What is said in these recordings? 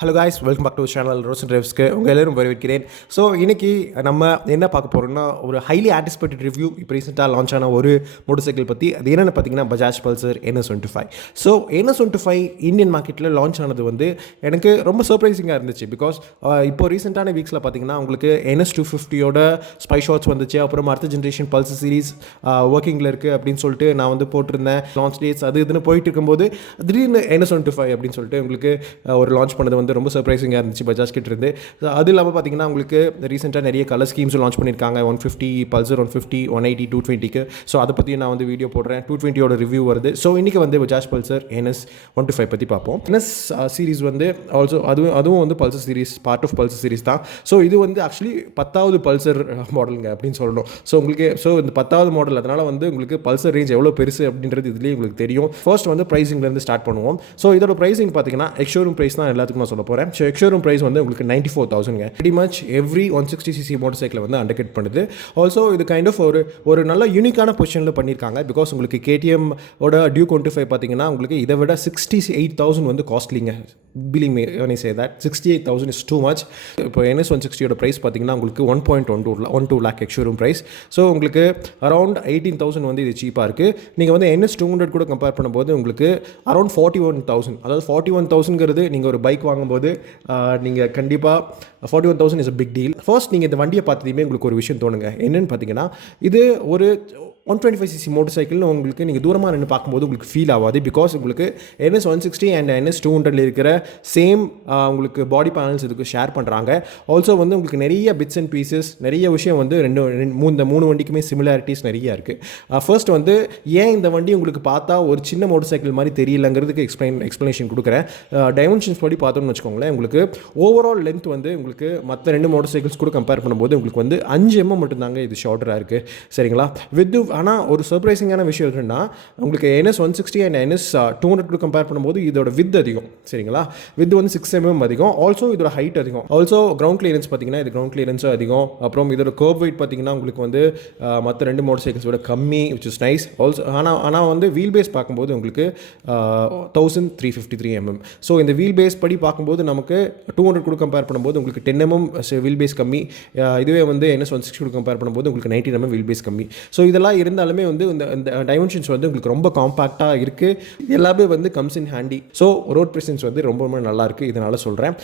Hello guys, welcome back to channel Roshan டிரைவ்ஸ்க்கு உங்கள் எல்லோரும் வரவேற்கிறேன். ஸோ இன்றைக்கி நம்ம என்ன பார்க்க போகிறோம்னா, ஒரு ஹைலி ஆன்டிசிபேட்டட் ரிவ்யூ இப்போ ரீசெண்டாக லான்ச் ஆன ஒரு மோட்டர் சைக்கிள் பற்றி. அது என்னென்னு பார்த்தீங்கன்னா Bajaj Pulsar NS25. So NS25 Indian மார்க்கெட்டில் லான்ச் ஆனது வந்து எனக்கு ரொம்ப சர்ப்ரைசிங்காக இருந்துச்சு. பிகாஸ் இப்போ ரீசெண்டான வீக்ஸில் பார்த்தீங்கன்னா உங்களுக்கு NS250யோட ஸ்பை ஷாட்ஸ் வந்துச்சு. அப்புறம் அடுத்த ஜென்ரேஷன் பல்சர் சீரிஸ் ஒர்க்கிங்கில் இருக்குது அப்படின்னு சொல்லிட்டு நான் வந்து போட்டிருந்தேன். லான்ச் டேட்ஸ் அது இதுன்னு போயிட்டு இருக்கும்போது திடீர்னு NS25 அப்படின்னு சொல்லிட்டு உங்களுக்கு ஒரு லான்ச் பண்ணது வந்து ரொம்ப சர்ப்ரைசிங்காக இருந்துச்சு பஜாஜ் கிட்ட இருந்து. அது இல்லாமல் பார்த்தீங்கன்னா உங்களுக்கு ரீசெண்டாக நிறைய கலர் ஸ்கீம்ஸும் லான்ச் பண்ணியிருக்காங்க. 150 பல்சர் 150 180 220க்கு. ஸோ அதை பற்றி நான் வந்து வீடியோ போடுறேன். 220யோட ரிவ்யூ வருது. ஸோ இன்றைக்கி வந்து பஜாஜ் பல்சர் NS25 பற்றி பார்ப்போம். NS சீரிஸ் வந்து ஆல்சோ அதுவும் வந்து Pulsar series, part of Pulsar series தான். ஸோ இது வந்து ஆக்சுவலி 10வது பல்சர் மாடலுங்க அப்படின்னு சொல்லணும். ஸோ இந்த 10வது மாடல், அதனால் வந்து உங்களுக்கு பல்சர் ரேஞ்ச் எவ்வளோ பெருசு அப்படின்றது இதுலேயே உங்களுக்கு தெரியும். ஃபர்ஸ்ட் வந்து ப்ரைஸிங்லேருந்து ஸ்டார்ட் பண்ணுவோம். ஸோ இதோட ப்ரைஸிங் பார்த்தீங்கன்னா எக்ஸ்ஷோரூம் ப்ரைஸ் தான் எல்லாத்துக்கும் நான் சொல்ல போகிறேன். ஸோ எக்ஸ்ஷோரூம் ப்ரைஸ் வந்து உங்களுக்கு 94,000. pretty much every 160cc motor சைக்கிளை வந்து அண்டர்கட் பண்ணுது. ஆல்சோ இது கைண்ட் ஆஃப் ஒரு நல்ல யூனிக்கான பொசிஷனில் பண்ணியிருக்காங்க. பிகாஸ் உங்களுக்கு KTM ஓட டியூக் 25 பார்த்தீங்கன்னா உங்களுக்கு இதை விட 68,000 வந்து காஸ்ட்லிங்க. பிலிங் me when I say that 68,000 is too much. இப்போ NS160யோட ப்ரைஸ் பார்த்தீங்கன்னா உங்களுக்கு 1.12 lakh எக்ஸ்ஷோரூம் ப்ரைஸ். ஸோ உங்களுக்கு அரௌண்ட் 18,000 வந்து இது சீப்பாக இருக்குது. நீங்கள் வந்து NS200 கூட கம்பேர் பண்ணும்போது உங்களுக்கு அரௌண்ட் 41,000, அதாவது 41,000ங்கிறது நீங்கள் ஒரு பைக் வாங்கும்போது நீங்கள் கண்டிப்பாக 41,000 is a big deal. First நீங்கள் இந்த வண்டியை பார்த்ததுமே உங்களுக்கு ஒரு விஷயம் தோணுங்க. என்னென்னு பார்த்தீங்கன்னா, இது ஒரு 125cc மோட்டர் சைக்கிள்னு உங்களுக்கு நீங்கள் தூரமாக நின்று பார்க்கும்போது உங்களுக்கு ஃபீல் ஆகாது. பிகாஸ் உங்களுக்கு NS160 அண்ட் NS200 இருக்கிற சேம் உங்களுக்கு பாடி பேனல்ஸ் இதுக்கு ஷேர் பண்ணுறாங்க. ஆல்சோ வந்து உங்களுக்கு நிறைய பிட்ஸ் அண்ட் பீசஸ், நிறைய விஷயம் வந்து இந்த மூணு வண்டிக்குமே சிமிலாரிட்டிஸ் நிறைய இருக்குது. ஃபர்ஸ்ட் வந்து ஏன் இந்த வண்டி உங்களுக்கு பார்த்தா ஒரு சின்ன மோட்டர் சைக்கிள் மாதிரி தெரியலங்கிறதுக்கு எக்ஸ்ப்ளனேஷன் கொடுக்குறேன். டைமென்ஷன்ஸ் படி பார்த்தோம்னு வச்சுக்கோங்களேன், உங்களுக்கு ஓவரால் லென்த் வந்து உங்களுக்கு மற்ற ரெண்டு மோட்டர் சைக்கிள்ஸ் கூட கம்பேர் பண்ணும்போது உங்களுக்கு வந்து 5 mm மட்டும்தாங்க இது ஷார்ட்டராக இருக்குது. சரிங்களா? ஆனால் ஒரு சர்ப்ரைசிங்கான விஷயம் என்னன்னா, உங்களுக்கு NS160 அண்ட் NS200 கூட கம்பேர் பண்ணும்போது இதோட வித் அதிகம். சரிங்களா? வித் வந்து 6 mm அதிகம். ஆல்சோ இதோட ஹைட் அதிகம். ஆல்சோ கிரவுண்ட் கிளியரன்ஸ் பார்த்தீங்கன்னா இது கிரவுண்ட் கிளியரன்ஸும் அதிகம். அப்புறம் இதோட கர்வ் வெயிட் பார்த்தீங்கன்னா உங்களுக்கு வந்து மற்ற ரெண்டு மோட்டர் சைக்கிள்ஸோட கம்மி, விச் இஸ் நைஸ். ஆல்சோ ஆனால் வந்து வீல் பேஸ் பார்க்கும்போது உங்களுக்கு 1353 mm. ஸோ இந்த வீல் பேஸ் படி பார்க்கும்போது நமக்கு 200 கூட கம்பேர் பண்ணும்போது உங்களுக்கு 10 mm வீல் பேஸ் கம்மி. இதுவே வந்து NS160 கூட கம்பேர் பண்ணும்போது உங்களுக்கு 19 mm வீல் பேஸ் கம்மி. ஸோ இதெல்லாம் இருந்தாலுமே வந்து இந்த டைமென்ஷன்ஸ் வந்து உங்களுக்கு ரொம்ப காம்பாக்டாக இருக்குது. எல்லாமே வந்து comes in handy. So road presence வந்து ரொம்ப நல்லா இருக்குது. இதனால் சொல்கிறேன்.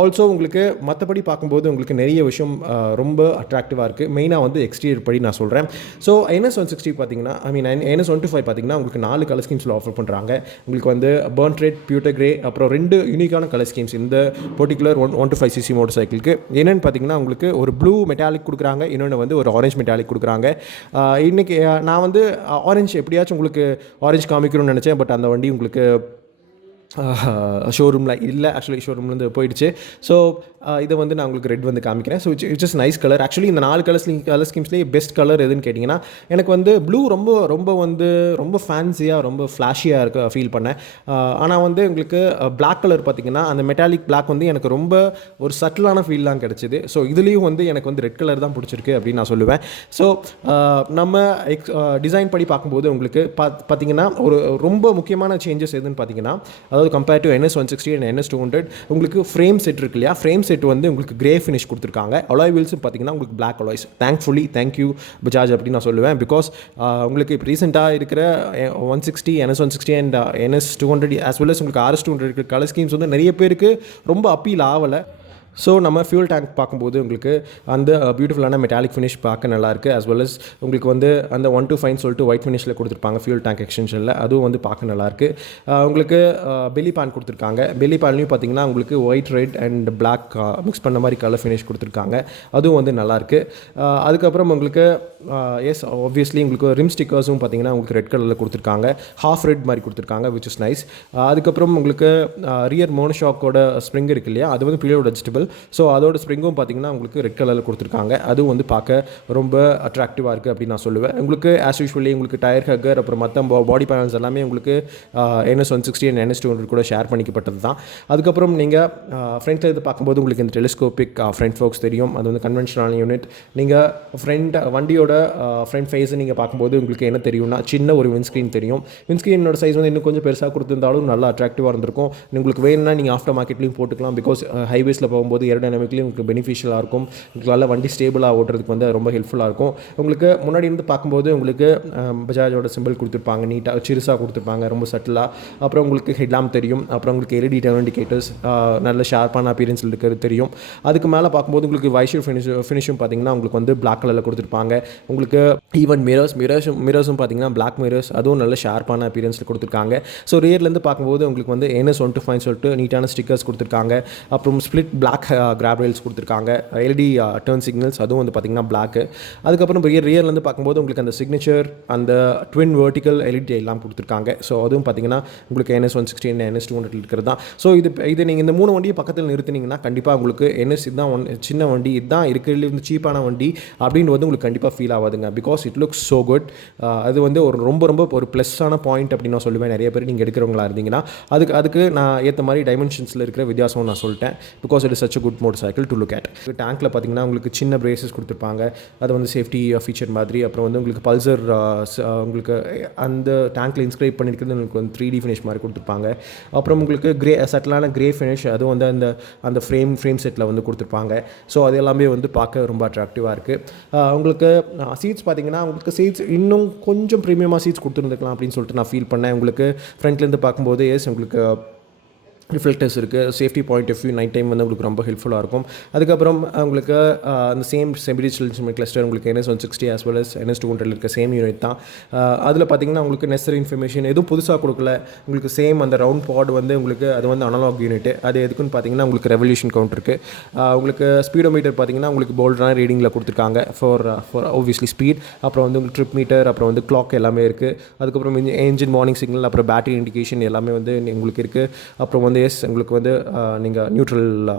ஆல்சோ உங்களுக்கு மற்றபடி பார்க்கும்போது உங்களுக்கு நிறைய விஷயம் ரொம்ப அட்ராக்டிவாக இருக்குது. மெயினாக வந்து எக்ஸ்டீரியர் படி நான் சொல்கிறேன். ஸோ NS160 பார்த்தீங்கன்னா, NS125 பார்த்தீங்கன்னா உங்களுக்கு 4 கலர் ஸ்கீம்ஸில் ஆஃபர் பண்ணுறாங்க. உங்களுக்கு வந்து பர்ன் ரெட், பியூட்டர் கிரே, அப்புறம் 2 யூனிக்கான கலர் ஸ்கீம்ஸ் இந்த பர்டிகுலர் 125cc மோட்டர் சைக்கிளுக்கு. என்னென்னு பார்த்தீங்கன்னா உங்களுக்கு ஒரு ப்ளூ மெட்டாலிக் கொடுக்குறாங்க, இன்னொன்று வந்து ஒரு ஆரஞ்ச் மெட்டாலிக் கொடுக்குறாங்க. இன்றைக்கி நான் வந்து ஆரஞ்சு எப்படியாச்சும் உங்களுக்கு ஆரஞ்சு காமிக்கணும்னு நினச்சேன். பட் அந்த வண்டி உங்களுக்கு ஷோரூமில் இல்லை. ஆக்சுவலி ஷோரூம்லேருந்து போயிடுச்சு. ஸோ இதை வந்து நான் உங்களுக்கு ரெட் வந்து காமிக்கிறேன். So it's is nice colour. Actually இந்த 4 கலர் ஸ்கீம்ஸ்லேயே பெஸ்ட் கலர் எதுன்னு கேட்டிங்கன்னா, எனக்கு வந்து ப்ளூ ரொம்ப ஃபேன்சியாக, ரொம்ப ஃப்ளாஷியாக இருக்க ஃபீல் பண்ணேன். ஆனால் வந்து உங்களுக்கு பிளாக் கலர் பார்த்திங்கன்னா, அந்த மெட்டாலிக் பிளாக் வந்து எனக்கு ரொம்ப ஒரு சட்டிலான ஃபீல்லாம் கிடச்சிது. ஸோ இதுலேயும் வந்து எனக்கு வந்து ரெட் கலர் தான் பிடிச்சிருக்கு அப்படின்னு நான் சொல்லுவேன். ஸோ நம்ம டிசைன் படி பார்க்கும்போது உங்களுக்கு பார்த்திங்கன்னா ஒரு ரொம்ப முக்கியமான சேஞ்சஸ் எதுன்னு பார்த்தீங்கன்னா, அதாவது compare to NS160 and NS200 உங்களுக்கு ஃப்ரேம் செட் இருக்கு இல்லையா, ஃப்ரேம் செட் வந்து உங்களுக்கு கிரே ஃபினிஷ் கொடுத்துருக்காங்க. அலாய் வீல்ஸ் பார்த்தீங்கன்னா உங்களுக்கு black alloys. Thankfully thank you Bajaj அப்படின்னு நான் சொல்லுவேன். பிகாஸ் உங்களுக்கு இப்போ ரீசெண்டாக இருக்கிற 160 NS160 and NS200 as well as உங்களுக்கு RS200 இருக்கிற கலர் ஸ்கீம்ஸ் வந்து நிறைய பேருக்கு ரொம்ப அப்பீல் ஆகலை. ஸோ நம்ம ஃபியூல் டேங்க் பார்க்கும்போது உங்களுக்கு அந்த பியூட்டிஃபுல்லான மெட்டாலிக் ஃபினிஷ் பார்க்க நல்லாயிருக்கு. as well as உங்களுக்கு வந்து அந்த 125 சொல்லிட்டு ஒயிட் ஃபினிஷில் கொடுத்துருப்பாங்க ஃபியூல் டேங்க் எக்ஸ்டென்ஷனில். அதுவும் வந்து பார்க்க நல்லாயிருக்கு. உங்களுக்கு பெல்லி பேன் கொடுத்துருக்காங்க. பெல்லி பேன்லையும் பார்த்தீங்கன்னா உங்களுக்கு white, red and black mix பண்ண மாதிரி கலர் ஃபினிஷ் கொடுத்துருக்காங்க. அதுவும் வந்து நல்லாயிருக்கு. அதுக்கப்புறம் உங்களுக்கு எஸ் ஆப்வியஸ்லி உங்களுக்கு ரிம் ஸ்டிக்கர்ஸும் பார்த்தீங்கன்னா உங்களுக்கு ரெட் கலரில் கொடுத்துருக்காங்க. ஹாஃப் ரெட் மாதிரி கொடுத்துருக்காங்க, விச் இஸ் நைஸ். அதுக்கப்புறம் உங்களுக்கு ரியர் மோனோஷாக்கோட ஸ்ப்ரிங் இருக்கு இல்லையா, அது வந்து பியூர் வெஜிடபிள். ஸோ அதோட ஸ்ப்ரிங்கும் பார்த்தீங்கன்னா உங்களுக்கு ரெட் கலரில் கொடுத்துருக்காங்க. அதுவும் வந்து பார்க்க ரொம்ப அட்ராக்டிவாக இருக்குது அப்படின்னு நான் சொல்லுவேன். உங்களுக்கு ஆஸ் யூஷுவலி உங்களுக்கு டயர் ஹக்கர் அப்புறம் மற்ற பாடி பேனல்ஸ் எல்லாமே உங்களுக்கு NS160 அண்ட் NS200 கூட ஷேர் பண்ணிக்கப்பட்டது தான். அதுக்கப்புறம் நீங்கள் ஃப்ரண்ட்டில் இது பார்க்கும்போது உங்களுக்கு இந்த டெலிஸ்கோபிக் ஃப்ரண்ட் ஃபோக்ஸ் தெரியும். அது வந்து கன்வென்ஷனல் யூனிட். நீங்கள் வண்டியோட ஃப்ரண்ட் ஃபேஸை நீங்கள் பார்க்கும்போது உங்களுக்கு என்ன தெரியும்னா சின்ன ஒரு விண்ட்ஸ்க்ரீன் தெரியும். விண்ட்ஸ்க்ரீனோட சைஸ் வந்து இன்னும் கொஞ்சம் பெருசாக கொடுத்துருந்தாலும் நல்லா அட்ராக்டிவாக இருந்திருக்கும். உங்களுக்கு வேணும்னா நீங்கள் ஆஃப்டர் மார்க்கெட்லையும் போட்டுக்கலாம். பிகாஸ் ஹைவேஸில் போகும்போது ஏரோடைனமிக்லையும் உங்களுக்கு பெனிஃபிஷியலாக இருக்கும். உங்களுக்கு நல்லா வண்டி ஸ்டேபிளாக ஓட்டுறதுக்கு வந்து ரொம்ப ஹெல்ப்ஃபுல்லாக இருக்கும். உங்களுக்கு முன்னாடி இருந்து பார்க்கும்போது உங்களுக்கு பஜாஜோட சிம்பிள் கொடுத்துருப்பாங்க, நீட்டாக சிறுசாக கொடுத்துருப்பாங்க, ரொம்ப சட்டிலாக. அப்புறம் உங்களுக்கு ஹெட்லாம்ப் தெரியும். அப்புறம் உங்களுக்கு LED டர்ன் இண்டிகேட்டர்ஸ் நல்ல ஷார்ப்பான அப்பியரன்ஸில் இருக்கிறது தெரியும். அதுக்கு மேலே பார்க்கும்போது உங்களுக்கு வைஷர் ஃபினிஷும் பார்த்தீங்கன்னா உங்களுக்கு வந்து பிளாக் கலரில் கொடுத்துருப்பாங்க. உங்களுக்கு ஈவன் மிரர்ஸும் பார்த்தீங்கன்னா பிளாக் மிரர்ஸ், அதுவும் நல்ல ஷார்ப்பான அப்பியரன்ஸில் கொடுத்துருக்காங்க. ஸோ ரியர்லேருந்து பார்க்கும்போது உங்களுக்கு வந்து NS125 சொல்லிட்டு நீட்டான ஸ்டிக்கர்ஸ் கொடுத்துருக்காங்க. அப்புறம் ஸ்பிளிட் பிளாக் கிராப் ரெயில்ஸ் கொடுத்துருக்காங்க. LED டர்ன் சிக்னல்ஸ் அதுவும் வந்து பார்த்தீங்கன்னா பிளாக்கு. அதுக்கப்புறம் ரியர்லேருந்து பார்க்கும்போது உங்களுக்கு அந்த சிக்னேச்சர் அந்த ட்வின் வெர்டிக்கல் LED எல்லாம் கொடுத்துருக்காங்க. ஸோ அதுவும் பார்த்தீங்கன்னா உங்களுக்கு NS160 NS200 இருக்கிறது தான். ஸோ இது நீங்கள் இந்த 3 வண்டியை பக்கத்தில் நிறுத்தினீங்கன்னா கண்டிப்பாக உங்களுக்கு NS இதுதான் சின்ன வண்டி, இதுதான் இருக்கிறதுல வந்து சீப்பான வண்டி அப்படின்னு வந்து உங்களுக்கு கண்டிப்பாக ஃபீல் ஆகாதுங்க. Because it looks so good. அது வந்து ஒரு ரொம்ப ஒரு ப்ளஸ்ஸான பாயிண்ட் அப்படின்னு நான் சொல்லுவேன். நிறைய பேர் நீங்கள் எடுக்கிறவங்களா இருந்தீங்கன்னா அதுக்கு நான் ஏற்ற மாதிரி டைமென்ஷன்ஸில் இருக்கிற வித்தியாசம் நான் சொல்லிட்டேன். Because it is such a good motor cycle to look at. டேங்க்கில் பார்த்தீங்கன்னா உங்களுக்கு சின்ன பிரேசஸ் கொடுத்துருப்பாங்க. அது வந்து சேஃப்டி ஃபீச்சர் மாதிரி. அப்புறம் வந்து உங்களுக்கு பல்சர் உங்களுக்கு அந்த டேங்க்கில் இன்ஸ்கிரைப் பண்ணியிருக்கிறது உங்களுக்கு வந்து 3D ஃபினிஷ் மாதிரி கொடுத்துருப்பாங்க. அப்புறம் உங்களுக்கு சட்டிலான கிரே ஃபினிஷ் அதுவும் வந்து அந்த ஃப்ரேம் செட்டில் வந்து கொடுத்துருப்பாங்க. ஸோ அது எல்லாமே வந்து பார்க்க ரொம்ப அட்ராக்டிவாக இருக்குது. உங்களுக்கு சீட்ஸ் பார்த்தீங்கன்னா உங்களுக்கு சீட்ஸ் இன்னும் கொஞ்சம் ப்ரீமியமாக சீட்ஸ் கொடுத்துருந்துக்கலாம் அப்படின்னு சொல்லிட்டு நான் ஃபீல் பண்ணேன். உங்களுக்கு ஃப்ரண்ட்லேருந்து பார்க்கும்போது உங்களுக்கு ரிஃப்ளெக்டர்ஸ் இருக்குது. Safety point of view night time வந்து உங்களுக்கு ரொம்ப ஹெல்ப்ஃபுல்லாக இருக்கும். அதுக்கப்புறம் உங்களுக்கு அந்த சேம் செமிடிஜிட்டல் இன்ஸ்ட்ருமெண்ட் கிளஸ்டர் உங்களுக்கு NS160 as well as NS200 இருக்க சேம் யூனிட் தான். அதில் பார்த்தீங்கன்னா உங்களுக்கு நெசசரி இன்ஃபர்மேஷன் எதுவும் புதுசாக கொடுக்கல. உங்களுக்கு சேம் அந்த ரவுண்ட் பாட் வந்து உங்களுக்கு அது வந்து அனலாக் யூனிட். அது எதுக்குன்னு பார்த்தீங்கன்னா உங்களுக்கு ரெவல்யூஷன் கவுண்ட் இருக்குது. உங்களுக்கு ஸ்பீடோமீட்டர் பார்த்தீங்கன்னா உங்களுக்கு போல்டான ரீடிங்கில் கொடுத்துருக்காங்க ஃபார் ஆப்வியஸ்லி ஸ்பீட். அப்புறம் வந்து உங்களுக்கு ட்ரிப் மீட்டர், அப்புறம் வந்து கிளாக் எல்லாமே இருக்குது. அதுக்கப்புறம் என்ஜின் வார்னிங் சிக்னல், அப்புறம் பேட்டரி இண்டிகேஷன் எல்லாமே வந்து உங்களுக்கு இருக்குது. அப்புறம் வந்து உங்களுக்கு வந்து நீங்கள் நியூட்ரல்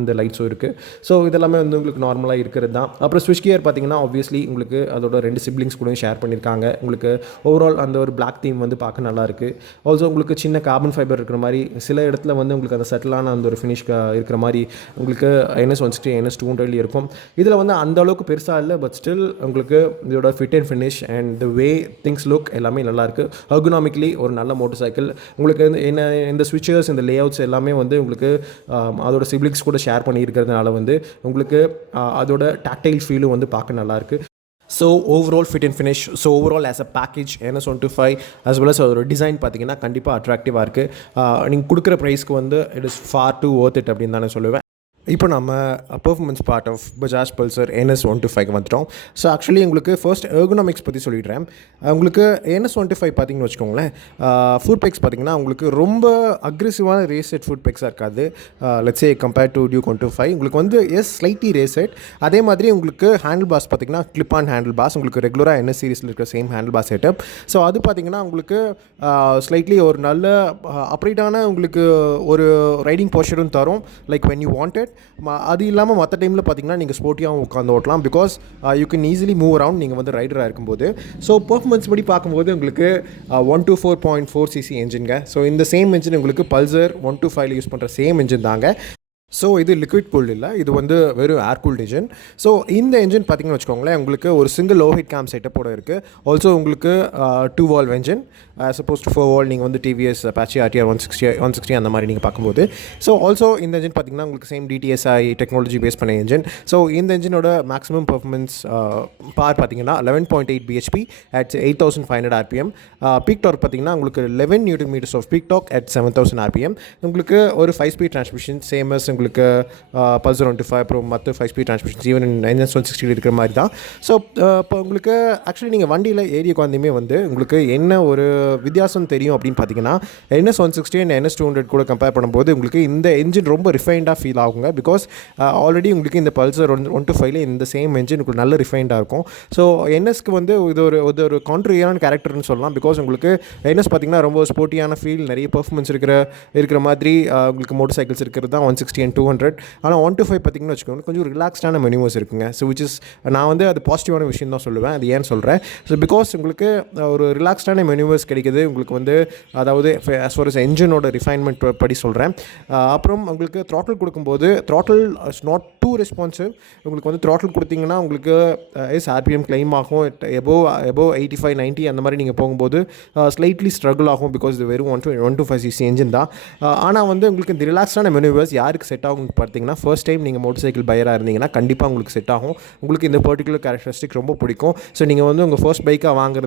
அந்த லைட்ஸும் இருக்குது. ஸோ இதெல்லாமே வந்து உங்களுக்கு நார்மலாக இருக்கிறது தான். அப்புறம் ஸ்விட்ச் கியர் பார்த்தீங்கன்னா ஆப்வியஸ்லி உங்களுக்கு அதோட 2 சிப்ளிங்ஸ் கூட ஷேர் பண்ணியிருக்காங்க. உங்களுக்கு ஓவரால் அந்த ஒரு பிளாக் தீம் வந்து பார்க்க நல்லா இருக்குது. ஆல்சோ உங்களுக்கு சின்ன கார்பன் ஃபைபர் இருக்கிற மாதிரி சில இடத்துல வந்து உங்களுக்கு அந்த செட்டிலான அந்த ஒரு ஃபினிஷ் இருக்கிற மாதிரி உங்களுக்கு NS160 NS200 இருக்கும். இதில் வந்து அந்த அளவுக்கு பெருசாக இல்லை. பட் ஸ்டில் உங்களுக்கு இதோட fit and finish and the way things look எல்லாமே நல்லாயிருக்கு. எர்கனாமிக்லி ஒரு நல்ல மோட்டர் சைக்கிள். உங்களுக்கு இந்த ஸ்விட்சர்ஸ் இந்த லேஅவுட்ஸ் எல்லாமே வந்து உங்களுக்கு அதோட சிப்ளிங்ஸ் கூட ஷேர் பண்ணியிருக்கிறதுனால வந்து உங்களுக்கு அதோட டாக்டைல் ஃபீலும் வந்து பார்க்க நல்லாயிருக்கு. So overall fit and finish, so overall as a package NS125 as well as அதோட டிசைன் பார்த்தீங்கன்னா கண்டிப்பாக அட்ராக்டிவாக இருக்குது. நீங்கள் கொடுக்குற ப்ரைஸ்க்கு வந்து it is far to worth it அப்படின்னு தானே சொல்லுவேன். இப்போ நம்ம performance part of Bajaj Pulsar NS125 வந்துட்டோம். ஸோ ஆக்சுவலி உங்களுக்கு ஃபர்ஸ்ட் எர்கனாமிக்ஸ் பற்றி சொல்லிடுறேன். உங்களுக்கு NS125 பார்த்தீங்கன்னு வச்சுக்கோங்களேன், ஃபுட் பெக்ஸ் பார்த்தீங்கன்னா உங்களுக்கு ரொம்ப அக்ரெசிவான ரேஸ் செட் ஃபுட் பெக்ஸாக இருக்காது. Let's say compare to Duke 125 உங்களுக்கு வந்து ஸ்லைட்லி ரேஸ் செட். அதே மாதிரி உங்களுக்கு ஹேண்டில் பாஸ் பார்த்தீங்கன்னா கிளிப் ஆன் ஹேண்டில் பாஸ் உங்களுக்கு ரெகுலராக NS சீரிஸில் இருக்கிற same handle pass setup. So அது பார்த்தீங்கன்னா உங்களுக்கு ஸ்லைட்லி ஒரு நல்ல அப்ரைட்டான உங்களுக்கு ஒரு ரைடிங் போஸ்டரும் தரும் லைக் வென் யூ வாண்டட். அது இல்லாமல் மற்ற டைமில் பார்த்தீங்கன்னா நீங்கள் ஸ்போர்ட்டியாகவும் உட்காந்து ஓட்டலாம். Because you can easily move around நீங்கள் வந்து ரைடராக இருக்கும்போது. ஸோ பெர்ஃபார்மன்ஸ் படி பார்க்கும்போது உங்களுக்கு 124.4 cc என்ஜின்ங்க. ஸோ இந்த சேம் என்ஜின் உங்களுக்கு பல்சர் 125 யூஸ் பண்ணுற சேம் என்ஜின் தாங்க. ஸோ இது லிக்விட் கூல்டு இல்லை, இது வந்து வெறும் ஏர் கூல்டு இன்ஜின். ஸோ இந்த என்ஜின் பார்த்தீங்கன்னு வச்சுக்கோங்களேன் உங்களுக்கு ஒரு சிங்கிள் லோ ஹீட் கேம் செட்டப்போட இருக்குது. ஆல்சோ உங்களுக்கு 2 valve என்ஜின் சப்போஸ் 4 valve நீங்கள் வந்து TVS Apache RTR 160 அந்த மாதிரி நீங்கள் பார்க்கும்போது. ஸோ ஆல்சோ இந்த என்ஜின் பார்த்தீங்கன்னா உங்களுக்கு சேம் DTSI டெக்னாலஜி பேஸ் பண்ண என்ஜின். ஸோ இந்த என்ஜினோட மேக்ஸிமம் பர்ஃபார்மன்ஸ் பார் பார்த்தீங்கன்னா 11.8 bhp at 8500 rpm. Peak torque பார்த்தீங்கன்னா உங்களுக்கு 11 Nm of peak torque at 7000 rpm. உங்களுக்கு ஒரு 5-speed டிரான்ஸ்மிஷன் சேம் அஸ் உங்களுக்கு பல்சர் 125 அப்புறம் மற்ற 5-speed டிரான்ஸ்மிஷன்ஸ் ஈவன் NS160 இருக்கிற மாதிரி தான். ஸோ இப்போ உங்களுக்கு ஆக்சுவலி நீங்கள் வண்டியில் ஏறி உட்காந்துமே வந்து உங்களுக்கு என்ன ஒரு வித்தியாசம் தெரியும் அப்படின்னு பார்த்தீங்கன்னா NS160 அண்ட் NS200 கூட கம்பேர் பண்ணும்போது உங்களுக்கு இந்த என்ஜின் ரொம்ப ரிஃபைண்டாக ஃபீல் ஆகுங்க. பிகாஸ் ஆல்ரெடி உங்களுக்கு இந்த பல்சர் 125 இந்த சேம் என்ஜின் உங்களுக்கு நல்ல ரிஃபைண்டாக இருக்கும். ஸோ NSக்கு வந்து இது ஒரு கான்ட்ரியான கேரக்டர்னு சொல்லலாம். பிகாஸ் உங்களுக்கு NS பார்த்தீங்கன்னா ரொம்ப ஸ்போர்ட்டியான ஃபீல் நிறைய பெர்ஃபார்மன்ஸ் இருக்கிற மாதிரி உங்களுக்கு மோட்டர் சைக்கிள்ஸ் இருக்கிறது தான் 160 and அண்ட் 200. ஆனால் 125 பார்த்தீங்கன்னு வச்சுக்கோங்க கொஞ்சம் ரிலாக்ஸ்டான மெனுவர்ஸ் இருக்குங்க. ஸோ விச் இஸ் நான் வந்து அது பாசிட்டிவான விஷயம் தான் சொல்லுவேன். அது ஏன்னு சொல்கிறேன், ஸோ பிகாஸ் உங்களுக்கு ஒரு ரிலாக்ஸ்டான மெனுவர்ஸ் கிடைக்குது உங்களுக்கு வந்து, அதாவது as far as என்ஜினோட ரிஃபைன்மெண்ட் படி சொல்கிறேன். அப்புறம் உங்களுக்கு த்ராட்டில் கொடுக்கும்போது throttle is not too responsive. உங்களுக்கு வந்து த்ராட்டில் கொடுத்தீங்கன்னா உங்களுக்கு ஆர்பிஎம் கிளைம் ஆகும். எபோவ் 85 90 அந்த மாதிரி நீங்கள் போகும்போது ஸ்லைட்லி ஸ்ட்ரகிள் ஆகும், பிகாஸ் இது வெறும் 125 சிசி என்ஜின் தான். ஆனால் வந்து உங்களுக்கு இந்த ரிலாக்ஸ்டான மெனுவர்ஸ் யாருக்கு செட் ஆகும் பார்த்தீங்கன்னா, ஃபர்ஸ்ட் டைம் நீங்கள் மோட்டர் சைக்கிள் பையராக இருந்தீங்கன்னா கண்டிப்பாக உங்களுக்கு செட் ஆகும். உங்களுக்கு இந்த பர்டிகுலர் கேரக்டரிஸ்டிக் ரொம்ப பிடிக்கும். ஸோ நீங்கள் வந்து உங்கள் ஃபர்ஸ்ட் பைக்காக வாங்க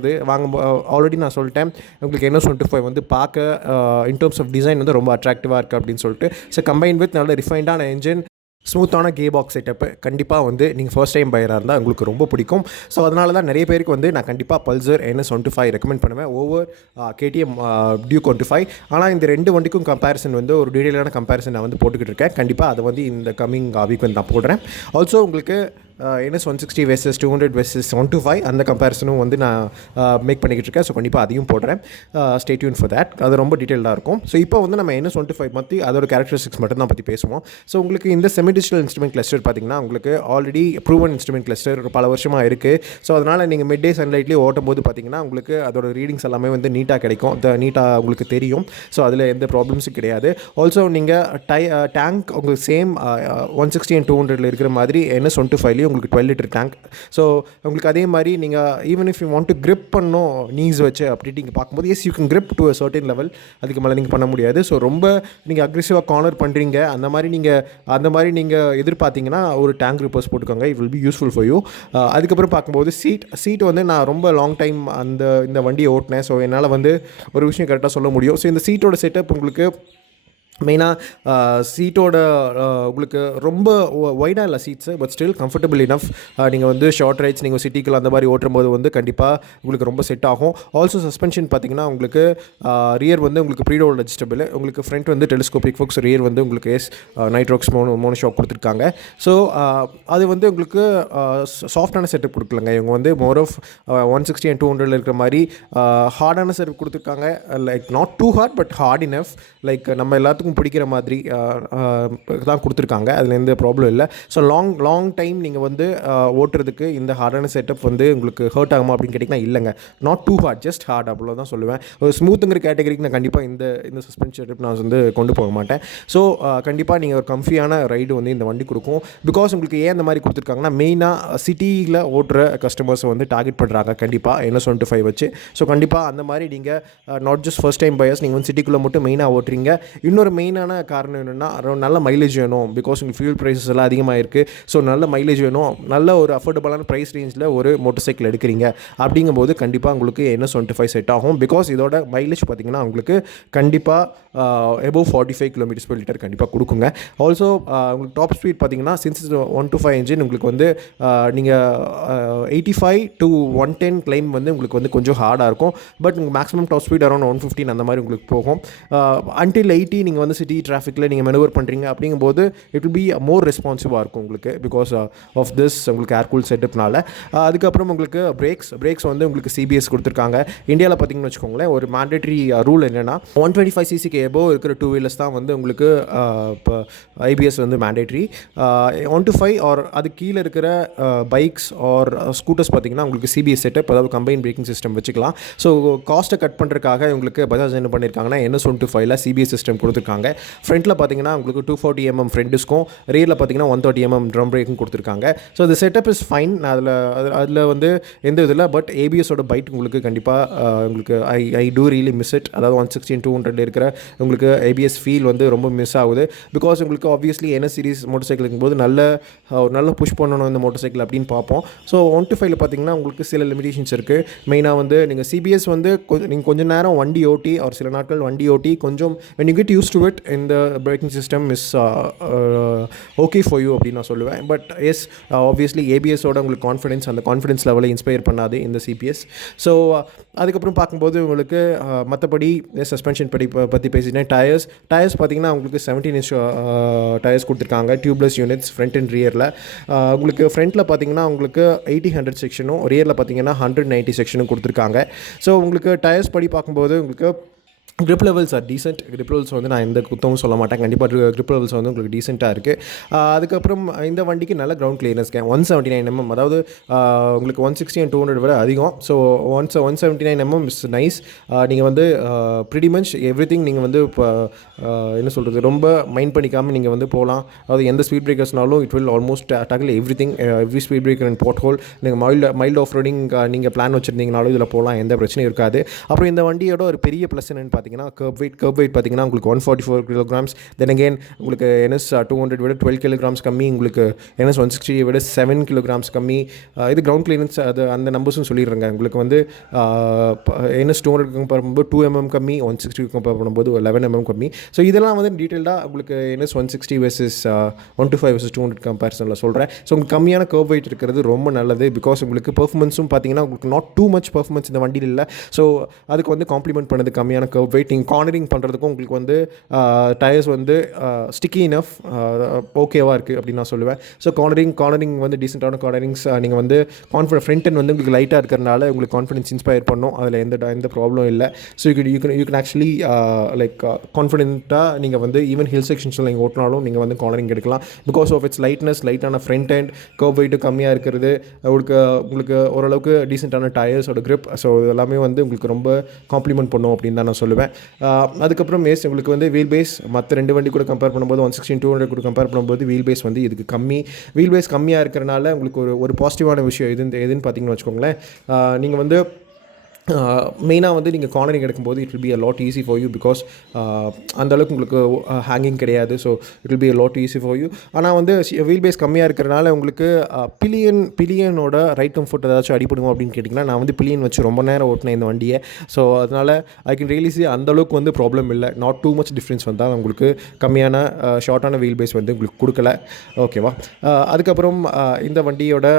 ஆல்ரெடி நான் சொல்லிட்டேன் உங்களுக்கு NS125 வந்து பார்க்க இன் டர்ம்ஸ் ஆஃப் டிசைன் வந்து ரொம்ப அட்ராக்டிவாக இருக்குது அப்படின்னு சொல்லிட்டு. ஸோ கம்பைன் வித் நல்ல ரிஃபைண்டான என்ஜின், ஸ்மூத்தான கே பாக்ஸ் செட்டப்பு கண்டிப்பாக வந்து நீங்கள் ஃபர்ஸ்ட் டைம் பையராக இருந்தால் உங்களுக்கு ரொம்ப பிடிக்கும். ஸோ அதனால தான் நிறைய பேருக்கு வந்து நான் கண்டிப்பாக பல்சர் NS125 ரெக்கமெண்ட் பண்ணுவேன் ஓவர் KTM டியூக் 125. ஆனால் இந்த ரெண்டு வண்டிக்கும் கம்பேரிசன் வந்து ஒரு டீட்டெயிலான கம்பேரிசன் நான் வந்து போட்டுக்கிட்டு இருக்கேன். கண்டிப்பாக அதை வந்து இந்த கம்மிங் வீக் வந்து நான் போடுறேன். ஆல்சோ உங்களுக்கு NS160 வெர்சஸ் 200 வெர்சஸ் 125 அந்த கம்பேரிசனும் வந்து நான் மேக் பண்ணிக்கிட்டு இருக்கேன். ஸோ கண்டிப்பாக அதையும் போடுறேன். Stay tune for that. அது ரொம்ப டீட்டெயிலாக இருக்கும். ஸோ இப்போ வந்து நம்ம NS125 பற்றி அதோட கேரக்டரிஸ்டிக்ஸ் மட்டும் தான் பற்றி பேசுவோம். ஸோ உங்களுக்கு இந்த செமி டிஜிட்டல் இன்ஸ்ட்ருமெண்ட் கிளஸ்டர் பார்த்தீங்கன்னா உங்களுக்கு ஆல்ரெடி ப்ரூவன் இன்ஸ்ட்ருமெண்ட் கிளஸ்டர் பல வருஷமாக இருக்குது. ஸோ அதனால் நீங்கள் மிட் டே சன்லைட்லேயே ஓட்டும் போது பார்த்தீங்கன்னா உங்களுக்கு அதோட ரீடிங்ஸ் எல்லாமே வந்து நீட்டாக கிடைக்கும், நீட்டாக உங்களுக்கு தெரியும். ஸோ அதில் எந்த ப்ராப்ளம்ஸும் கிடையாது. ஆல்சோ நீங்கள் டேங்க் உங்களுக்கு சேம் 160 and 200 இருக்கிற மாதிரி NS125 உங்களுக்கு 12 லிட்டர் டேங்க். ஸோ உங்களுக்கு அதே மாதிரி நீங்கள் even if you want to grip பண்ணணும் நீஸ் வச்சு அப்படின்ட்டு நீங்கள் பார்க்கும்போது yes you can grip to a certain level. அதுக்கு மேலே நீங்கள் பண்ண முடியாது. ஸோ ரொம்ப நீங்கள் அக்ரெசிவாக கார்னர் பண்ணுறீங்க அந்த மாதிரி நீங்கள் எதிர்பார்த்தீங்கன்னா ஒரு டேங்க் ரிப்பர்ஸ் போட்டுக்கோங்க. It will be useful for you. அதுக்கப்புறம் பார்க்கும்போது சீட் வந்து நான் ரொம்ப லாங் டைம் இந்த வண்டியை ஓட்டினேன். ஸோ என்னால் வந்து ஒரு விஷயம் கரெக்டாக சொல்ல முடியும். ஸோ இந்த சீட்டோட செட்டப் உங்களுக்கு மெயினாக சீட்டோட உங்களுக்கு ரொம்ப வைடாக இல்லை seats, but still comfortable enough. நீங்கள் வந்து ஷார்ட் ரைட்ஸ் நீங்கள் சிட்டிக்குள்ள அந்த மாதிரி ஓட்டும்போது வந்து கண்டிப்பாக உங்களுக்கு ரொம்ப செட் ஆகும். ஆல்சோ சஸ்பென்ஷன் பார்த்தீங்கன்னா உங்களுக்கு ரியர் வந்து உங்களுக்கு ப்ரீடோல் அட்ஜஸ்டபிள், உங்களுக்கு ஃப்ரண்ட் வந்து டெலிஸ்கோபிக் ஃபோக்ஸ், ரியர் வந்து உங்களுக்கு நைட்ரோக்ஸ் மோனோ ஷாக் கொடுத்துருக்காங்க. ஸோ அது வந்து உங்களுக்கு சாஃப்டான செட்டப் கொடுக்கலங்க. இவங்க வந்து மோர் ஆஃப் 160 and 200 இருக்கிற மாதிரி ஹார்டான செட்டப் கொடுத்துருக்காங்க. Like not too hard but hard enough. Like நம்ம எல்லாத்துக்கும் பிடிக்கிற மாதிரி தான் கொடுத்துருக்காங்க. அதில் எந்த ப்ராப்ளம் இல்லை. ஸோ லாங் டைம் நீங்கள் வந்து ஓட்டுறதுக்கு இந்த ஹார்டான செட்டப் வந்து உங்களுக்கு ஹர்ட் ஆகுமா அப்படின்னு கேட்டிங்கன்னா இல்லைங்க. Not too hard, just hard, அவ்வளோ தான் சொல்லுவேன். ஒரு ஸ்மூத்துங்கிற கேட்டகரிக்கு நான் கண்டிப்பாக இந்த சஸ்பென்ஷன் செட்டப் நான் வந்து கொண்டு போக மாட்டேன். ஸோ கண்டிப்பாக நீங்கள் ஒரு கம்ஃபியான ரைடு வந்து இந்த வண்டி கொடுக்கும். பிகாஸ் உங்களுக்கு ஏன் இந்த மாதிரி கொடுத்துருக்காங்கன்னா மெயினாக சிட்டியில் ஓட்டுற கஸ்டமர்ஸை வந்து டார்கெட் பண்ணுறாங்க கண்டிப்பாக NS125 வச்சு. ஸோ கண்டிப்பாக அந்த மாதிரி நீங்கள் not just first time buyers, நீங்கள் வந்து சிட்டிக்குள்ளே மட்டும் மெயினாக ஓட்டுறீங்க. இன்னொரு மெயினான காரணம் என்னென்னா நல்ல மைலேஜ் வேணும். பிகாஸ் உங்களுக்கு ஃபியூல் ப்ரைஸஸ் எல்லாம் அதிகமாக இருக்குது. ஸோ நல்ல மைலேஜ் வேணும், நல்ல ஒரு அஃபோர்டபுளான ப்ரைஸ் ரேஞ்சில் ஒரு மோட்டர் சைக்கிள் எடுக்கிறீங்க அப்படிங்கும்போது கண்டிப்பாக உங்களுக்கு NS125 செட் ஆகும். பிகாஸ் இதோட மைலேஜ் பார்த்தீங்கன்னா உங்களுக்கு கண்டிப்பாக எபோவ் 45 km/l கண்டிப்பாக கொடுக்குங்க. ஆல்சோ உங்களுக்கு டாப் ஸ்பீட் பார்த்தீங்கன்னா சின்ஸ் 125 இன்ஜின் உங்களுக்கு வந்து நீங்கள் 85 to 110 கிளைம் வந்து உங்களுக்கு வந்து கொஞ்சம் ஹார்டாக இருக்கும். பட் உங்களுக்கு மேக்ஸிமம் டாப் ஸ்பீட் அரௌண்ட் 115 அந்த மாதிரி உங்களுக்கு போகும். அன்டில் 80 நீங்கள் வந்து சிட்டி டிராஃபிக்கில் நீங்கள் மெனுவர் பண்ணுறீங்க அப்படிங்கும்போது இட் வில் பி மோர் ரெஸ்பான்சிவாக இருக்கும் உங்களுக்கு, பிகாஸ் ஆஃப் திஸ் உங்களுக்கு ஏர் கூல் செட்டப்னால. அதுக்கப்புறம் உங்களுக்கு பிரேக்ஸ் வந்து உங்களுக்கு CBS கொடுத்துருக்காங்க. இந்தியாவில் பார்த்தீங்கன்னு வச்சுக்கோங்களேன் ஒரு மேண்டேட்ரி ரூல் என்னென்னா 125 cc எபோவ் இருக்கிற டூ வீலர்ஸ் தான் வந்து உங்களுக்கு இப்போ IBS வந்து மேண்டேட்ரி. 125 ஆர் அது கீழே இருக்கிற பைக்ஸ் ஆர் ஸ்கூட்டர்ஸ் பார்த்தீங்கன்னா உங்களுக்கு CBS செட்டப், அதாவது கம்பைன் பிரேக்கிங் சிஸ்டம் வச்சுக்கலாம். ஸோ காஸ்ட்டை கட் பண்ணுறதுக்காக உங்களுக்கு பஜாஜ் என்ன பண்ணியிருக்காங்கன்னா NS125 CBS சிஸ்டம் கொடுத்துருக்காங்க. ஃப்ரண்ட்டில் பார்த்தீங்கன்னா உங்களுக்கு 240 mm ஃப்ரண்ட் டிஸ்க்கும், ரியரில் பார்த்தீங்கன்னா 130 mm ட்ரம் பிரேக்கும் கொடுத்துருக்காங்க. ஸோ இந்த செட்டப் இஸ் ஃபைன். அதில் வந்து எந்த இதில் பட் ABSோட பைட் உங்களுக்கு கண்டிப்பாக உங்களுக்கு ஐ டூ ரியலி மிஸ் இட். அதாவது 160 and 200 இருக்கிற உங்களுக்கு ABS ஃபீல் வந்து ரொம்ப மிஸ் ஆகுது. பிகாஸ் உங்களுக்கு obviously NS series motor cycle இருக்கும்போது நல்ல புஷ் பண்ணணும் இந்த மோட்டர் சைக்கிள் அப்படின்னு பார்ப்போம். ஸோ 125 பார்த்தீங்கன்னா உங்களுக்கு சில லிமிடேஷன்ஸ் இருக்குது. மெயினாக வந்து நீங்கள் CBS வந்து நீங்கள் கொஞ்சம் நேரம் வண்டி ஓட்டி ஒரு சில நாட்கள் வண்டி ஓட்டி கொஞ்சம் when you get used to it in the braking system is okay for you அப்படின்னு நான் சொல்லுவேன். பட் எஸ் ஆப்வியஸ்லி ABSோட உங்களுக்கு கான்ஃபிடன்ஸ் அந்த கான்ஃபிடன்ஸ் லெவலை இன்ஸ்பயர் பண்ணாது இந்த CBS. ஸோ அதுக்கப்புறம் பார்க்கும்போது உங்களுக்கு மற்றபடி சஸ்பென்ஷன் பற்றி பேசிட்டேன். டயர்ஸ் பார்த்தீங்கன்னா உங்களுக்கு 17 inch டயர்ஸ் கொடுத்துருக்காங்க. டியூப்லெஸ் யூனிட்ஸ் ஃப்ரண்ட் அண்ட் ரியரில். உங்களுக்கு ஃப்ரண்ட்டில் பார்த்தீங்கன்னா உங்களுக்கு 80-100 செக்ஷனும், ரியரில் பார்த்தீங்கன்னா 190 செக்ஷனும் கொடுத்துருக்காங்க. ஸோ உங்களுக்கு டயர்ஸ் படி பார்க்கும்போது உங்களுக்கு grip levels are decent. Grip levels வந்து நான் எந்த குத்தமும் சொல்ல மாட்டேன். கண்டிப்பாக grip levels வந்து உங்களுக்கு டீசெண்டாக இருக்குது. அதுக்கப்புறம் இந்த வண்டிக்கு நல்ல கிரவுண்ட் கிளியரன்ஸ் 179 mm, அதாவது உங்களுக்கு 160 and 200 விட அதிகம். So 179 mm is nice. நீங்கள் வந்து ப்ரிட்டி மச் எவ்ரி திங் நீங்கள் வந்து இப்போ என்ன சொல்கிறது, ரொம்ப மைண்ட் பண்ணிக்காமல் நீங்கள் வந்து போகலாம். அதாவது எந்த ஸ்பீட் பிரேக்கர்ஸ்னாலும் it will almost tackle everything, every speed breaker and pothole. நீங்கள் மைல்டு ஆஃப் ரோடிங் நீங்கள் பிளான் வச்சுருந்தீங்கனாலும் இதில் போகலாம், எந்த பிரச்சனையும் இருக்காது. அப்புறம் இந்த வண்டியோட ஒரு பெரிய ப்ளஸ் என்னென்னு பார்த்தீங்கன்னா கர்ப் வெயிட் பார்த்தீங்கன்னா உங்களுக்கு 144 kilograms. தென் அகெயின் உங்களுக்கு NS 200 விட 12 kilograms கம்மி, உங்களுக்கு NS 160 விட 7 kilograms கம்மி. இது கிரவுண்ட் கிளியரன்ஸ், அது அந்த நம்பர்ஸும் சொல்லிடுறாங்க. உங்களுக்கு வந்து NS 200 கம்பேர் பண்ணும்போது 2 mm கம்மி, 160 கம்பேர் பண்ணும்போது 11 mm கம்மி. ஸோ இதெல்லாம் வந்து டீட்டெயில்டாக உங்களுக்கு NS 160 versus 125 versus 200 கம்பேரிசனில் சொல்கிறேன். ஸோ உங்களுக்கு கம்மியான கர்ப் வெயிட் இருக்கிறது ரொம்ப நல்லது. பிகாஸ் உங்களுக்கு பெர்ஃபார்மன்ஸும் பார்த்தீங்கன்னா உங்களுக்கு நாட் டூ மச் பெர்ஃபார்மன்ஸ் இந்த வண்டியில் இல்லை. ஸோ அதுக்கு வந்து காம்ப்ளிமெண்ட் பண்ணது கம்மியான கர்ப் வெயிட். நீங்கள் கார்னரிங் பண்ணுறதுக்கும் உங்களுக்கு வந்து டயர்ஸ் வந்து ஸ்டிக்கி இனஃப் ஓகேவாக இருக்குது அப்படின்னு நான் சொல்லுவேன். ஸோ கார்னரிங் வந்து டீசெண்டான கார்னரிங்ஸ். நீங்கள் வந்து ஃப்ரண்ட் அண்ட் வந்து உங்களுக்கு லைட்டாக இருக்கிறனால உங்களுக்கு கான்ஃபிடன்ஸ் இன்ஸ்பயர் பண்ணும். அதில் எந்த ப்ராப்ளம் இல்லை. So you can actually like கான்ஃபிடென்ட்டாக நீங்கள் வந்து ஈவன் ஹில் செக்ஷன்ஸில் நீங்கள் ஓட்டினாலும் நீங்கள் வந்து கார்னரிங் எடுக்கலாம். பிகாஸ் ஆஃப் இட்ஸ் லைட்டான ஃப்ரண்ட் அண்ட் கர்ப் வெயிட்டு கம்மியாக இருக்கிறது, உங்களுக்கு ஓரளவுக்கு டீசெண்டான டயர்ஸோட grip. ஸோ எல்லாமே வந்து உங்களுக்கு ரொம்ப காம்ப்ளிமெண்ட் பண்ணும் அப்படின்னு தான் நான் சொல்லுவேன். அதுக்கப்புறம் உங்களுக்கு வந்து வீல் பேஸ் மற்ற ரெண்டு வண்டி கூட கம்பேர் பண்ணும்போது 160 200 கூட கம்பேர் பண்ணும்போது வீல் பேஸ் வந்து இதுக்கு கம்மி. வீல் பேஸ் கம்மியாக இருக்கிறனால உங்களுக்கு ஒரு பாசிட்டிவான விஷயம் எதுன்னு பார்த்தீங்கன்னு வச்சுக்கோங்களேன். நீங்கள் வந்து மெயினாக வந்து நீங்கள் கார்னரிங் எடுக்கும்போது it will be a lot easy for you. Because அந்தளவுக்கு உங்களுக்கு ஹேங்கிங் கிடையாது. So it will be a lot easy for you. ஆனால் வந்து வீல் பேஸ் கம்மியாக இருக்கிறனால உங்களுக்கு பிலியனோட ரைட் கம்ஃபர்ட் ஏதாச்சும் அடிப்படுவோம் அப்படின்னு கேட்டிங்கன்னா, நான் வந்து பிலியன் வச்சு ரொம்ப நேரம் ஓட்டினேன் இந்த வண்டியை. ஸோ அதனால் ஐ கேன் ரியலி சி அந்தளவுக்கு வந்து ப்ராப்ளம் இல்லை. நாட் டூ மச் டிஃப்ரென்ஸ் வந்தால் உங்களுக்கு கம்மியான ஷார்ட்டான வீல் பேஸ் வந்து உங்களுக்கு கொடுக்கல. ஓகேவா? அதுக்கப்புறம் இந்த வண்டியோட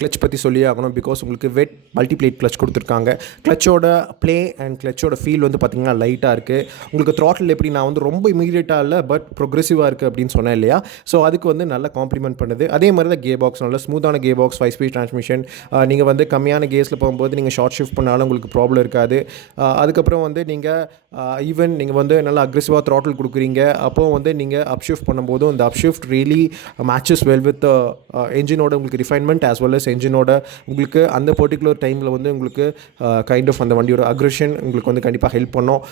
கிளச் பற்றி சொல்லி ஆகணும். பிகாஸ் உங்களுக்கு வெட் மல்டிப்ளேட் கிளச் கொடுத்துருக்காங்க. கிளச்சோட ப்ளே அண்ட் கிளச்சோட ஃபீல் வந்து பார்த்திங்கன்னா லைட்டாக இருக்குது. உங்களுக்கு த்ராட்டில் எப்படி நான் வந்து ரொம்ப இமீடியட்டாக இல்லை பட் ப்ரோக்ரெசிவாக இருக்குது அப்படின்னு சொன்னேன் இல்லையா? ஸோ அதுக்கு வந்து நல்லா காம்ப்ளிமெண்ட் பண்ணுது. அதே மாதிரி தான் கே பாக்ஸ், நல்ல ஸ்மூத்தான கே பாக்ஸ், 5 ஸ்பீட் டிரான்ஸ்மிஷன். நீங்கள் வந்து கம்மியான கேஸில் போகும்போது நீங்கள் ஷார்ட் ஷிஃப்ட் பண்ணாலும் உங்களுக்கு ப்ராப்ளம் இருக்காது. அதுக்கப்புறம் வந்து நீங்கள் நீங்கள் வந்து நல்லா அக்ரெசிவாக த்ராட்டில் கொடுக்குறீங்க. அப்போது வந்து நீங்கள் அப் ஷிஃப்ட் பண்ணும்போதும் இந்த up shift really matches well with என்ஜினோட உங்களுக்கு ரிஃபைன்மெண்ட் ஆஸ் வெல் என்ஜினோட உங்களுக்கு அந்த பர்டிகுலர் டைமில் வந்து உங்களுக்கு கைண்ட் ஆஃப் அந்த வண்டியோட அக்ரெஷன் உங்களுக்கு வந்து கண்டிப்பாக ஹெல்ப் பண்ணோம்.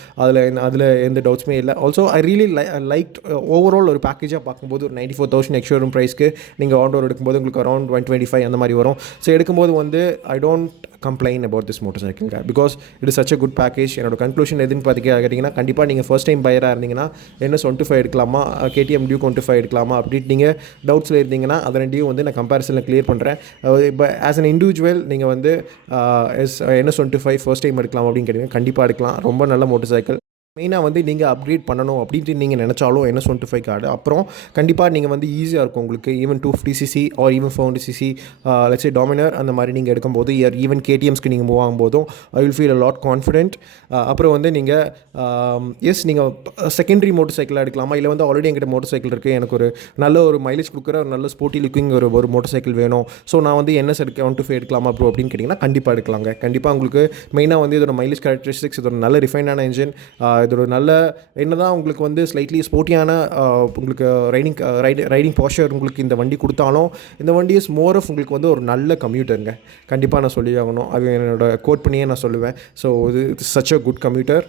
அதில் எந்த டவுட்ஸுமே இல்லை. Also I really like overall ஒரு பேக்கேஜாக பார்க்கும்போது ஒரு 94,000 எக்ஸ்ஷோரூம் ப்ரைஸ்க்கு நீங்கள் ஆன் எடுக்கும்போது உங்களுக்கு அரௌண்ட் 125 அந்த மாதிரி வரும். ஸோ எடுக்கும்போது வந்து I don't complain about this motor cycle because it is such a good package. என்னோட கன்க்ளூஷன் எதுன்னு கேட்டிங்கன்னா, கண்டிப்பாக நீங்கள் ஃபர்ஸ்ட் டைம் பையராக இருந்தீங்கன்னா NS 125 எடுக்கலாமா, KTM Duke 125 எடுக்கலாமா அப்படின்னு நீங்கள் டவுட்ஸில் இருந்தீங்கன்னா அதை ரெண்டையும் வந்து நான் கம்பேரிசனில் கிளியர் பண்ணுறேன். இப்போ ஆஸ் அன் இண்டிவிஜுவல் நீங்கள் வந்து NS 125 ஃபர்ஸ்ட் டைம் எடுக்கலாம் அப்படின்னு கேட்டிங்கன்னா கண்டிப்பாக எடுக்கலாம். ரொம்ப நல்ல மோட்டர் சைக்கிள். மெயினாக வந்து நீங்கள் அப்கிரேட் பண்ணணும் அப்படின்ட்டு நீங்கள் நினச்சாலும் NS 125 கார்டு அப்புறம் கண்டிப்பாக நீங்கள் வந்து ஈஸியாக இருக்கும் உங்களுக்கு. Even 250cc or even 400cc let's say Dominar அந்த மாதிரி நீங்கள் எடுக்கும்போது ஈவன் KTMஸ்க்கு நீங்கள் மூவ் ஆகும்போதும் I will feel a lot confident. அப்புறம் வந்து நீங்கள் நீங்கள் செகண்டரி மோட்டர் சைக்கிளாக எடுக்கலாமா, இல்லை வந்து ஆல்ரெடி என்கிட்ட மோட்டர் சைக்கிள் இருக்குது, எனக்கு ஒரு நல்ல ஒரு மைலேஜ் கொடுக்குற ஒரு நல்ல ஸ்போர்ட்டி லுக்கிங் ஒரு மோட்டர் சைக்கிள் வேணும், ஸோ நான் வந்து NS 125 எடுக்கலாமா ப்ரோ அப்படின்னு கேட்டிங்கன்னா கண்டிப்பாக எடுக்கலாங்க. கண்டிப்பாக உங்களுக்கு மெயினாக வந்து இதோட மைலேஜ் கேரக்டரிஸ்டிக்ஸ், இதோட நல்ல ரிஃபைனான இன்ஜின், இதோட நல்ல என்ன தான் உங்களுக்கு வந்து ஸ்லைட்லி ஸ்போர்ட்டியான உங்களுக்கு ரைடிங் போஸ்டர் உங்களுக்கு இந்த வண்டி கொடுத்தாலும் இந்த வண்டி இஸ் மோர் ஆஃப் உங்களுக்கு வந்து ஒரு நல்ல கம்யூட்டருங்க. கண்டிப்பாக நான் சொல்லி ஆகணும். அது என்னோட கோட் பண்ணியே நான் சொல்லுவேன். ஸோ இது such a good computer.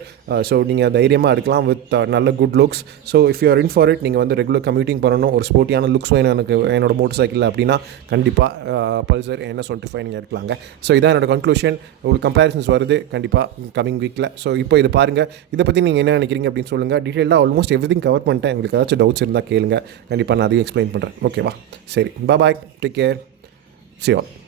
So நீங்கள் தைரியமாக எடுக்கலாம் வித் நல்ல good looks. So if you are in for it, நீங்கள் வந்து ரெகுலர் கம்யூட்டிங் பண்ணணும், ஒரு ஸ்போர்ட்டியான லுக்ஸ் வேணும் எனக்கு என்னோட மோட்டர் சைக்கிள் அப்படின்னா கண்டிப்பாக பல்சர் NS 125 நீங்கள் எடுக்கலாங்க. ஸோ இதான் என்னோட கன்க்ளூஷன். உங்களுக்கு கம்பேரிசன்ஸ் வருது கண்டிப்பாக கமிங் வீக்கில். ஸோ இப்போ இது பாருங்கள். இதை பற்றி நீங்கள் என்ன நினைக்கிறீங்க அப்படின்னு சொல்லுங்கள். டீட்டெயிலாக ஆல்மோஸ்ட் எவ்ரிதிங் கவர் பண்ணிட்டேன். உங்களுக்கு ஏதாச்சும் டவுட்ஸ் இருந்தால் கேளுங்க, கண்டிப்பாக நான் அதையும் எக்ஸ்பிளைன் பண்ணுறேன். ஓகேவா? சரி, bye, take care, see you all.